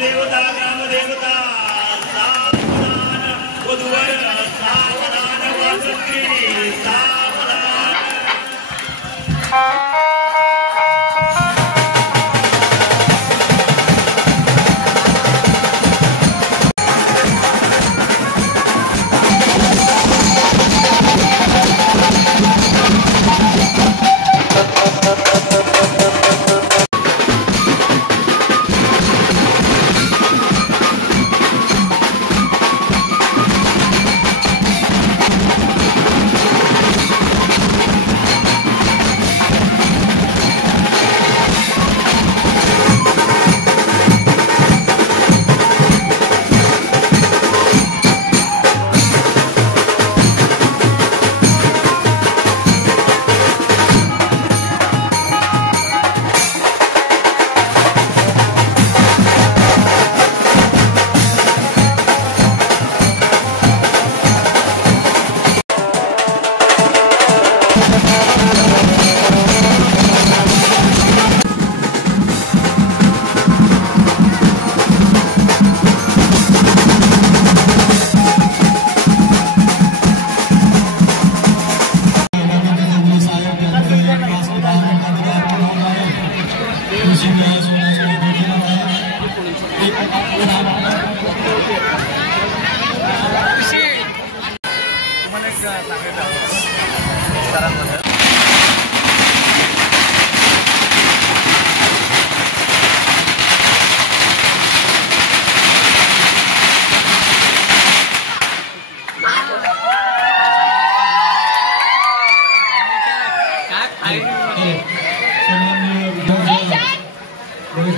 देवता ग्रामदेवता सावधान वधूवर सावधान वासुकी सावधान।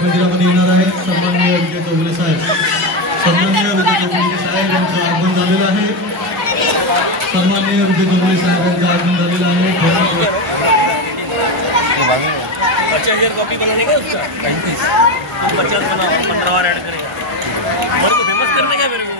मंदिरामध्ये येणार आहेत सन्माननीय विजय चौगुले साहेब। सन्माननीय विजय चौगुले साहेब यांचं आगमन झालेलं आहे। सन्माननीय विजय चौगुले साहेब यांचं आगमन झालेलं आहे। कॉपी बनाने का उसका 35 तुम 50 बनाओ 15 और ऐड करेगा मेरे को फेमस करने का मेरे को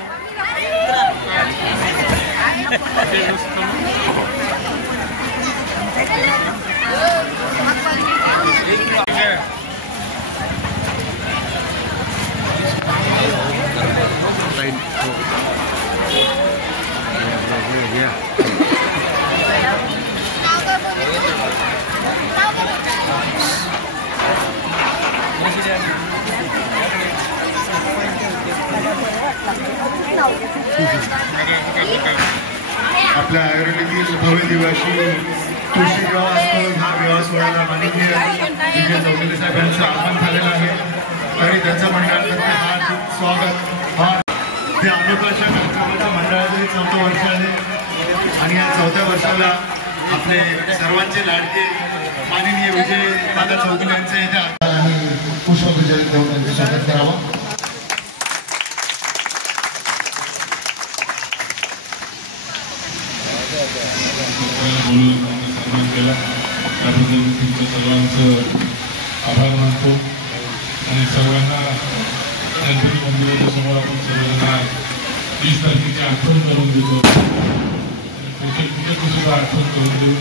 आपल्या आयुर्वेदिक भव्य दिवशी तुळशी विवाह असतो। हा विवाह सोहळ्याला माननीय विजय चौगुले साहेब यांचं आगमन झालेलं आहे आणि त्यांच्या मंडळातर्फे हार्दिक स्वागत। हा ते अनोखाच्या कार्यक्रमाच्या मंडळाचे 4थं वर्ष आहे आणि या 4थ्या वर्षाला आपले सर्वांचे लाडके माननीय विजय दादा चौगुले यांचे इथे आणि पुष्पविजय देऊन त्यांचे स्वागत करावं। सन्मान केला त्याबद्दल मी तुमचं सर्वांचं आभार मानतो आणि सर्वांना गणपती मंदिराच्या समोर आपण सर्वजण 30 तारखेची आठवण करून देतो आणि पुढच्या सुद्धा आठवण करून देऊन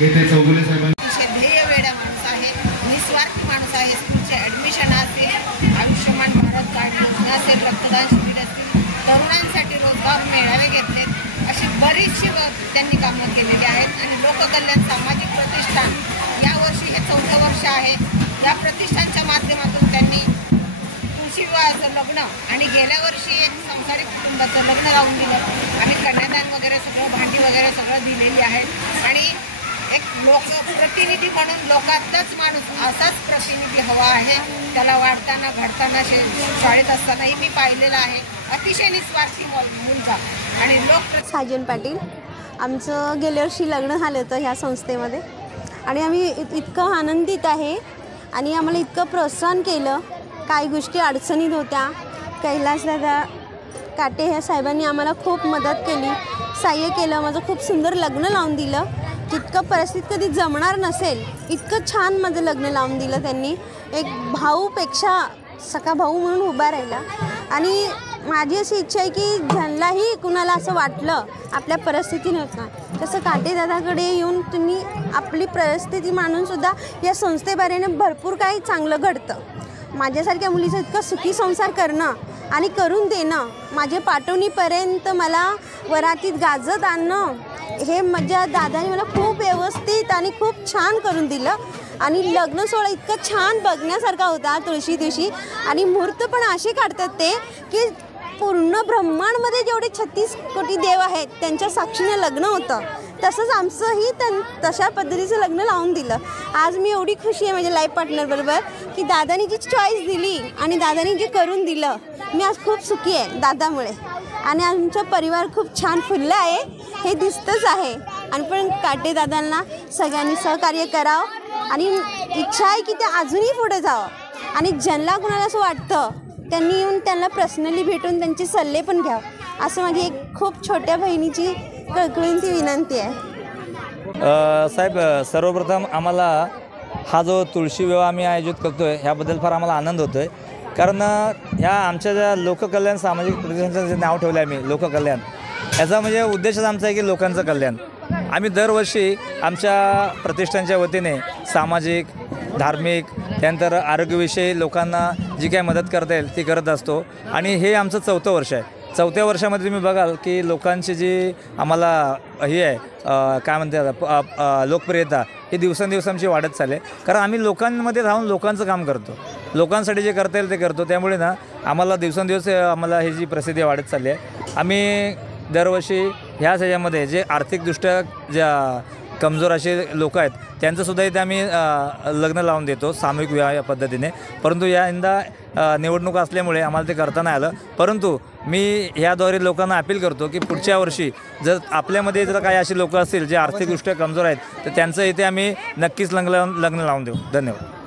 येथे चौगुले साहेबांनी ध्येय वेडा माणूस आहे, निस्वार्थी माणूस आहे। तुमचे ॲडमिशन असेल, आयुष्यमान भारत कार्ड योजना असेल, रक्तदान शिबिर असतील, तरुणांसाठी रोजगार मेळावे घेतलेत, अशी बरीचशी त्यांनी कामं केलेली आहेत। आणि लोककल्याण सामाजिक प्रतिष्ठान यावर्षी हे 4थं वर्ष आहे। या प्रतिष्ठानच्या माध्यमातून त्यांनी तुळशी विवाहाचं लग्न आणि गेल्या वर्षी एक सांसारिक कुटुंबाचं लग्न लावून दिलं। आम्ही कन्यादान वगैरे सगळं भांडी वगैरे सगळं दिलेली आहेत आणि एक लोकप्रतिनिधी म्हणून लोकातलाच माणूस असाच प्रतिनिधी हवा आहे। त्याला वाढताना घडताना शाळेत असतानाही मी पाहिलेलं आहे। अतिशय निस्वार्थी मुलगा आणि साजन पाटील आमचं गेल्या वर्षी लग्न झालं होतं ह्या संस्थेमध्ये आणि आम्ही इतकं आनंदित आहे आणि आम्हाला इतकं प्रोत्साहन केलं। काही गोष्टी अडचणीत होत्या, कैलासदादा काटे ह्या साहेबांनी आम्हाला खूप मदत केली, सहाय्य केलं, माझं खूप सुंदर लग्न लावून दिलं। जितकं परिस्थिती कधी जमणार नसेल इतकं छान माझं लग्न लावून दिलं त्यांनी। एक भाऊपेक्षा सखा भाऊ म्हणून उभा राहिला आणि माझी अशी इच्छा आहे की ज्यांनाही कुणाला असं वाटलं आपल्या परिस्थिती नव्हतं तसं काटेदादाकडे येऊन तुम्ही आपली परिस्थिती मानूनसुद्धा या संस्थेबारेने भरपूर काही चांगलं घडतं. माझ्यासारख्या मुलीचं इतकं सुखी संसार करणं आणि करून देणं, माझे पाठवणीपर्यंत मला वरातीत गाजत आणणं, हे माझ्या दादाने मला खूप व्यवस्थित आणि खूप छान करून दिलं. आणि लग्न सोहळा इतका छान बघण्यासारखा होता तुळशी दिवशी. आणि मुहूर्त पण असे काढतात ते की पूर्ण ब्रह्मांडमध्ये जेवढे 36 कोटी देव आहेत त्यांच्या साक्षीने लग्न होतं. तसंच आमचंही तशा पद्धतीचं लग्न लावून दिलं. आज मी एवढी खुशी आहे माझ्या लाईफ पार्टनरबरोबर की दादानी जी चॉईस दिली आणि दादानी जे करून दिलं, मी आज खूप सुखी आहे दादामुळे. आणि आमचा परिवार खूप छान फुलला आहे हे दिसतंच आहे. आणि पण काटे दादांना सगळ्यांनी सहकार्य करावं आणि इच्छा आहे की ते अजूनही पुढे जावं. आणि ज्यांना कुणाला असं वाटतं त्यांनी येऊन त्यांना पर्सनली भेटून त्यांचे सल्ले पण घ्यावं, असं माझी एक खूप छोट्या बहिणीची कळकळींची विनंती आहे. साहेब, सर्वप्रथम आम्हाला हा जो तुळशी विवाह आम्ही आयोजित करतो आहे ह्याबद्दल फार आम्हाला आनंद होतो आहे. कारण ह्या आमच्या ज्या लोककल्याण सामाजिक प्रतिष्ठानचं जे नाव ठेवलं आहे आम्ही लोककल्याण, याचा म्हणजे उद्देशच आमचा आहे की लोकांचं कल्याण. आम्ही दरवर्षी आमच्या प्रतिष्ठानच्या वतीने सामाजिक, धार्मिक, त्यानंतर आरोग्यविषयी लोकांना जी काही मदत करता येईल ती करत असतो. आणि हे आमचं 4थं वर्ष आहे. 4थ्या वर्षामध्ये तुम्ही बघाल की लोकांची जी आम्हाला ही आहे काय म्हणते लोकप्रियता ही दिवसेंदिवस आमची वाढत चालली. कारण आम्ही लोकांमध्ये राहून लोकांचं काम करतो, लोकांसाठी जे करता येईल ते करतो. त्यामुळे ना आम्हाला दिवसेंदिवस आम्हाला ही जी प्रसिद्धी वाढत चालली आहे. आम्ही दरवर्षी ह्याच ह्याच्यामध्ये जे आर्थिकदृष्ट्या ज्या कमजोर असे लोक आहेत त्यांचंसुद्धा इथे आम्ही लग्न लावून देतो सामूहिक विवाह या पद्धतीने. परंतु यंदा निवडणुका असल्यामुळे आम्हाला ते करता नाही आलं. परंतु मी ह्याद्वारे लोकांना अपील करतो की पुढच्या वर्षी जर आपल्यामध्ये जर काही अशी लोकं असतील जे आर्थिकदृष्ट्या कमजोर आहेत तर त्यांचं इथे आम्ही नक्कीच लग्न लावून देऊ. धन्यवाद.